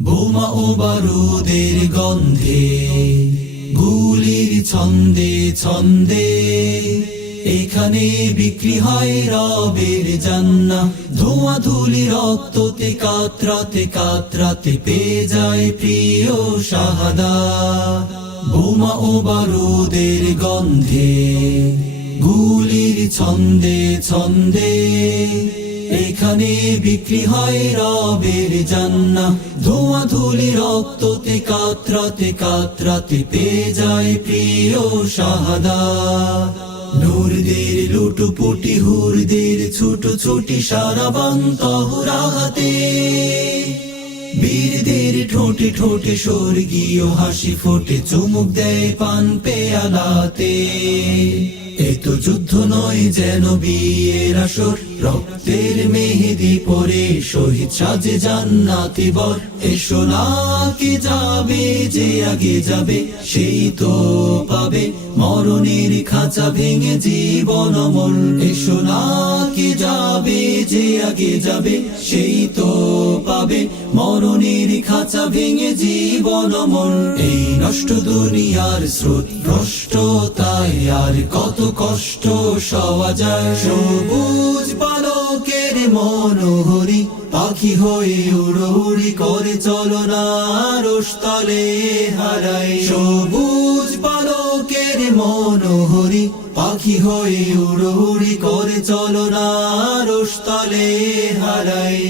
বোমা ও বারুদের গন্ধে, গুলির ছন্দে ছন্দে, এখানে বিক্রি হয় রবের জান্নাহ। ধোঁয়া ধুলি রক্ততে কাতরাতে কাতরাতে পেয়ে যায় প্রিয় শাহাদাত। বোমা ও বারুদের গন্ধে, গুলির ছন্দে ছন্দে, এখানে বিক্রি হয় রবের জান্নাহ। ধোঁয়া ধুলি রক্ততে কাতরাতে কাতরাতে পেয়ে যায় প্রিয় শাহাদাত। নূরদের লুটুপুটি, হুরদের ছুটোছুটি, সারাবান তহরাতে, বীরদের ঠোঁটে ঠোঁটে স্বর্গীয় হাসি ফোটে, চুমুক দেয় পান পেয়ালাতে। এ তো যুদ্ধ নয় যেন বিয়ের আসর, রক্তের মেহেদি পরে শহীদ সাজে জান্নাতি বর। এসো না কে যাবে, যে আগে যাবে সেই তো পাবে মরণের খাঁচা ভেঙে জীবন অমর। এসো না কে যাবে, যে আগে যাবে সেই তো পাবে মরণের খাঁচা ভেঙে জীবন অমর। এই নষ্ট দুনিয়ার স্রোত ভ্রষ্টতায় আর কত কষ্ট সওয়া যায়। সবুজ বালকের মনোহরি, পাখি হয়ে উড়ি করে চলো না আরশতলে হারাই। সবুজ বালকের মনোহরি, পাখি হয়ে উড়ি করে চলো না আরশতলে হারাই।